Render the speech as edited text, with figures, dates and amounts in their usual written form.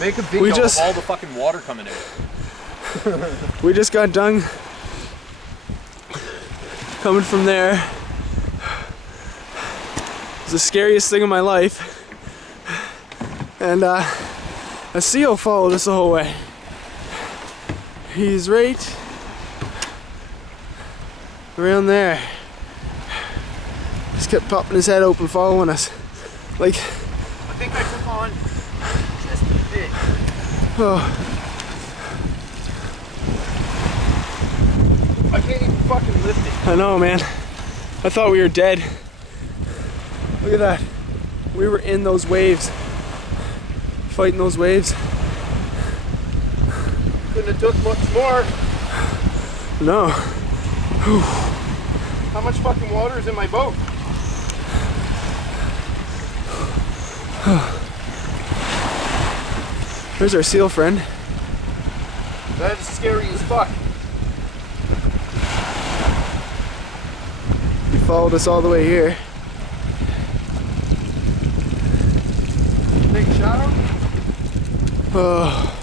Make a video of all the fucking water coming in. We just got done coming from there. It's the scariest thing in my life. And a seal followed us the whole way. He's right around there. Just kept popping his head open, following us. Like, I think I took on just a bit. Oh, I can't even fucking lift it. I know, man. I thought we were dead. Look at that. We were in those waves. Fighting those waves. Couldn't have took much more. No. Whew. How much fucking water is in my boat? There's our seal friend. That is scary as fuck. He followed us all the way here. Take a shower? Oh.